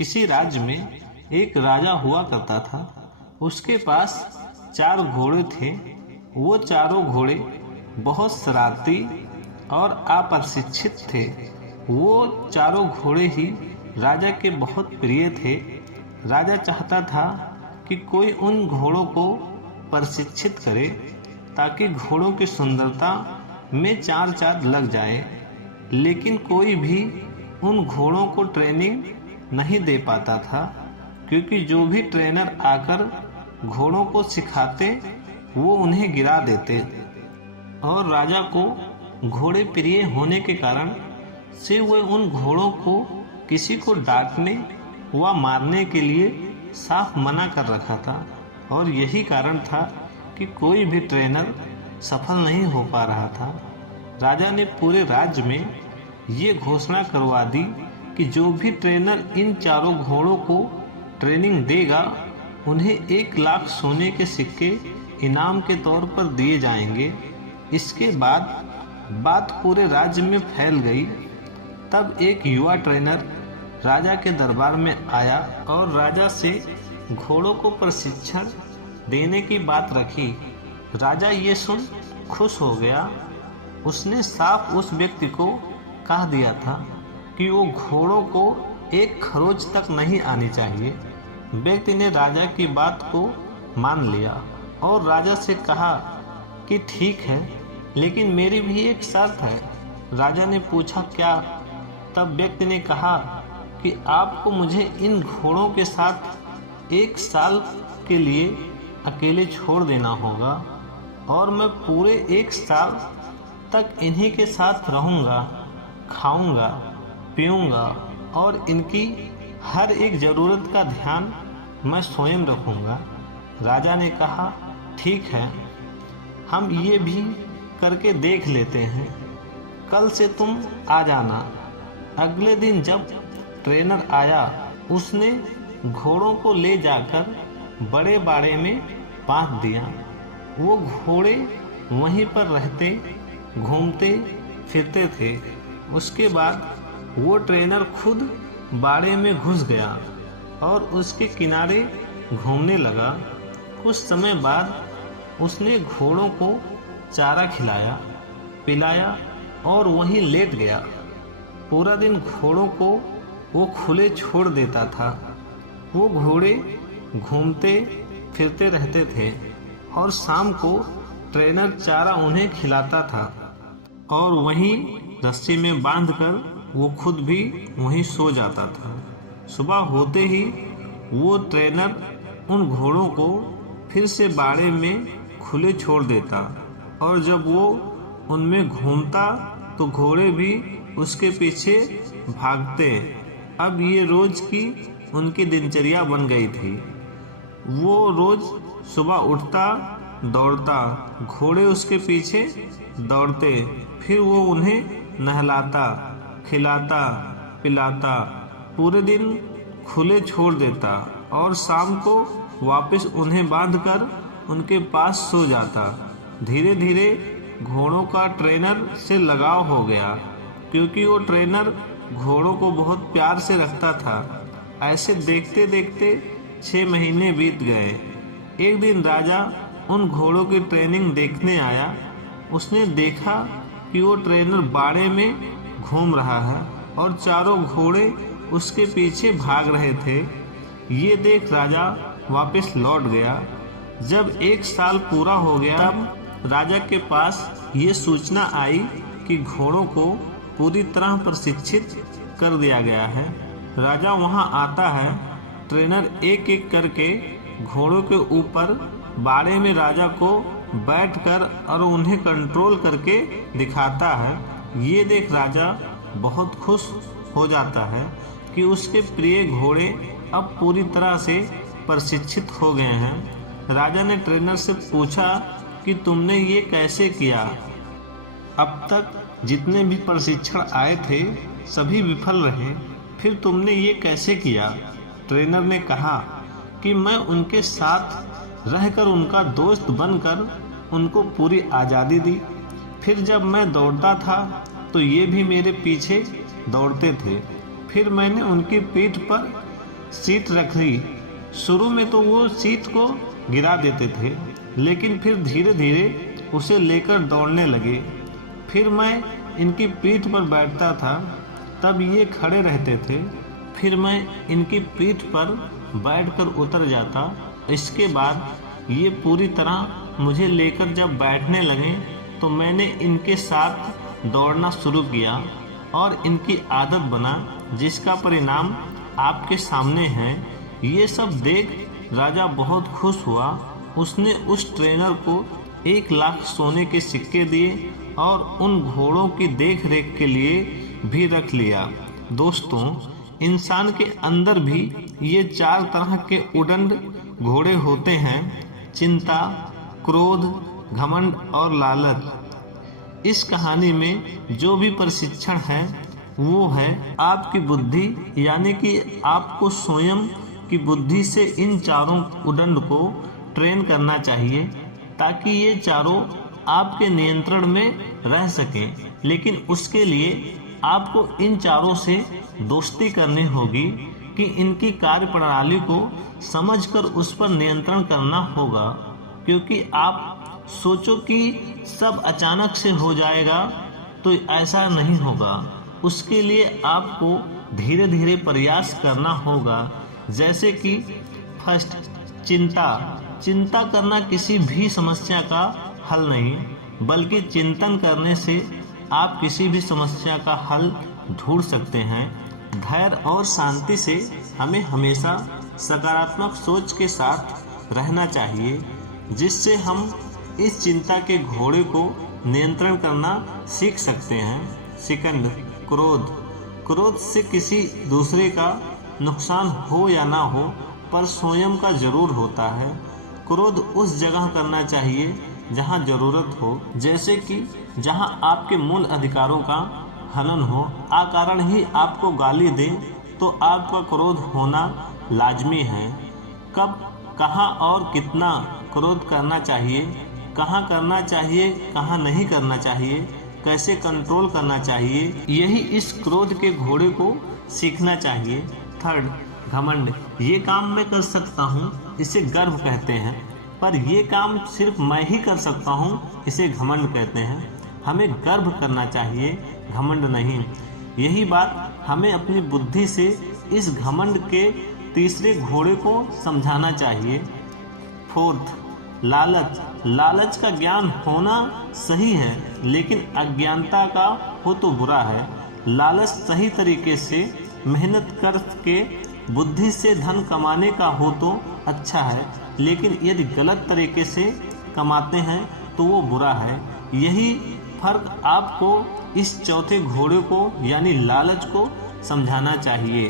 किसी राज्य में एक राजा हुआ करता था। उसके पास 4 घोड़े थे। वो चारों घोड़े बहुत शरारती और अप्रशिक्षित थे। वो चारों घोड़े ही राजा के बहुत प्रिय थे। राजा चाहता था कि कोई उन घोड़ों को प्रशिक्षित करे ताकि घोड़ों की सुंदरता में 4 चांद लग जाए, लेकिन कोई भी उन घोड़ों को ट्रेनिंग नहीं दे पाता था, क्योंकि जो भी ट्रेनर आकर घोड़ों को सिखाते वो उन्हें गिरा देते। और राजा को घोड़े प्रिय होने के कारण से वह उन घोड़ों को किसी को डांटने व मारने के लिए साफ मना कर रखा था। और यही कारण था कि कोई भी ट्रेनर सफल नहीं हो पा रहा था। राजा ने पूरे राज्य में ये घोषणा करवा दी कि जो भी ट्रेनर इन चारों घोड़ों को ट्रेनिंग देगा उन्हें 1 लाख सोने के सिक्के इनाम के तौर पर दिए जाएंगे। इसके बाद बात पूरे राज्य में फैल गई। तब एक युवा ट्रेनर राजा के दरबार में आया और राजा से घोड़ों को प्रशिक्षण देने की बात रखी। राजा ये सुन खुश हो गया। उसने साफ उस व्यक्ति को कह दिया था कि वो घोड़ों को 1 खरोच तक नहीं आनी चाहिए। व्यक्ति ने राजा की बात को मान लिया और राजा से कहा कि ठीक है, लेकिन मेरी भी एक शर्त है। राजा ने पूछा क्या? तब व्यक्ति ने कहा कि आपको मुझे इन घोड़ों के साथ 1 साल के लिए अकेले छोड़ देना होगा और मैं पूरे 1 साल तक इन्हीं के साथ रहूँगा, खाऊंगा, पीऊंगा और इनकी हर एक ज़रूरत का ध्यान मैं स्वयं रखूंगा। राजा ने कहा ठीक है, हम ये भी करके देख लेते हैं। कल से तुम आ जाना। अगले दिन जब ट्रेनर आया उसने घोड़ों को ले जाकर बड़े बाड़े में बांध दिया। वो घोड़े वहीं पर रहते घूमते फिरते थे। उसके बाद वो ट्रेनर खुद बाड़े में घुस गया और उसके किनारे घूमने लगा। कुछ समय बाद उसने घोड़ों को चारा खिलाया, पिलाया और वहीं लेट गया। पूरा दिन घोड़ों को वो खुले छोड़ देता था। वो घोड़े घूमते फिरते रहते थे और शाम को ट्रेनर चारा उन्हें खिलाता था और वहीं रस्सी में बांधकर वो खुद भी वहीं सो जाता था। सुबह होते ही वो ट्रेनर उन घोड़ों को फिर से बाड़े में खुले छोड़ देता और जब वो उनमें घूमता तो घोड़े भी उसके पीछे भागते। अब ये रोज की उनकी दिनचर्या बन गई थी। वो रोज सुबह उठता, दौड़ता, घोड़े उसके पीछे दौड़ते, फिर वो उन्हें नहलाता, खिलाता, पिलाता, पूरे दिन खुले छोड़ देता और शाम को वापस उन्हें बांधकर उनके पास सो जाता। धीरे धीरे घोड़ों का ट्रेनर से लगाव हो गया, क्योंकि वो ट्रेनर घोड़ों को बहुत प्यार से रखता था। ऐसे देखते देखते 6 महीने बीत गए। एक दिन राजा उन घोड़ों की ट्रेनिंग देखने आया। उसने देखा कि वो ट्रेनर बाड़े में घूम रहा है और चारों घोड़े उसके पीछे भाग रहे थे। ये देख राजा वापस लौट गया। जब 1 साल पूरा हो गया तब राजा के पास ये सूचना आई कि घोड़ों को पूरी तरह प्रशिक्षित कर दिया गया है। राजा वहां आता है। ट्रेनर एक एक करके घोड़ों के ऊपर बाड़े में राजा को बैठकर और उन्हें कंट्रोल करके दिखाता है। ये देख राजा बहुत खुश हो जाता है कि उसके प्रिय घोड़े अब पूरी तरह से प्रशिक्षित हो गए हैं। राजा ने ट्रेनर से पूछा कि तुमने ये कैसे किया? अब तक जितने भी प्रशिक्षण आए थे सभी विफल रहे, फिर तुमने ये कैसे किया? ट्रेनर ने कहा कि मैं उनके साथ रहकर उनका दोस्त बनकर उनको पूरी आज़ादी दी। फिर जब मैं दौड़ता था तो ये भी मेरे पीछे दौड़ते थे। फिर मैंने उनकी पीठ पर सीट रख ली। शुरू में तो वो सीट को गिरा देते थे, लेकिन फिर धीरे धीरे उसे लेकर दौड़ने लगे। फिर मैं इनकी पीठ पर बैठता था, तब ये खड़े रहते थे। फिर मैं इनकी पीठ पर बैठकर उतर जाता। इसके बाद ये पूरी तरह मुझे लेकर जब बैठने लगे तो मैंने इनके साथ दौड़ना शुरू किया और इनकी आदत बना, जिसका परिणाम आपके सामने है। ये सब देख राजा बहुत खुश हुआ। उसने उस ट्रेनर को 1 लाख सोने के सिक्के दिए और उन घोड़ों की देख रेख के लिए भी रख लिया। दोस्तों, इंसान के अंदर भी ये 4 तरह के उदंड घोड़े होते हैं: चिंता, क्रोध, घमंड और लालच। इस कहानी में जो भी प्रशिक्षण है वो है आपकी बुद्धि, यानी कि आपको स्वयं की बुद्धि से इन चारों उदंड को ट्रेन करना चाहिए ताकि ये चारों आपके नियंत्रण में रह सकें। लेकिन उसके लिए आपको इन चारों से दोस्ती करनी होगी कि इनकी कार्यप्रणाली को समझकर उस पर नियंत्रण करना होगा। क्योंकि आप सोचो कि सब अचानक से हो जाएगा, तो ऐसा नहीं होगा। उसके लिए आपको धीरे धीरे प्रयास करना होगा। जैसे कि फर्स्ट, चिंता करना किसी भी समस्या का हल नहीं, बल्कि चिंतन करने से आप किसी भी समस्या का हल ढूंढ सकते हैं। धैर्य और शांति से हमें हमेशा सकारात्मक सोच के साथ रहना चाहिए, जिससे हम इस चिंता के घोड़े को नियंत्रण करना सीख सकते हैं। सेकंड, क्रोध से किसी दूसरे का नुकसान हो या ना हो, पर स्वयं का जरूर होता है। क्रोध उस जगह करना चाहिए जहां जरूरत हो, जैसे कि जहां आपके मूल अधिकारों का हनन हो। अकारण ही आपको गाली दे तो आपका क्रोध होना लाजमी है। कब, कहां और कितना क्रोध करना चाहिए, कहां करना चाहिए, कहां नहीं करना चाहिए, कैसे कंट्रोल करना चाहिए, यही इस क्रोध के घोड़े को सीखना चाहिए। थर्ड, घमंड। ये काम मैं कर सकता हूँ, इसे गर्व कहते हैं। पर ये काम सिर्फ मैं ही कर सकता हूँ, इसे घमंड कहते हैं। हमें गर्व करना चाहिए, घमंड नहीं। यही बात हमें अपनी बुद्धि से इस घमंड के तीसरे घोड़े को समझाना चाहिए। फोर्थ, लालच का ज्ञान होना सही है, लेकिन अज्ञानता का हो तो बुरा है। लालच सही तरीके से मेहनत करके बुद्धि से धन कमाने का हो तो अच्छा है, लेकिन यदि गलत तरीके से कमाते हैं तो वो बुरा है। यही फर्क आपको इस चौथे घोड़े को यानी लालच को समझाना चाहिए।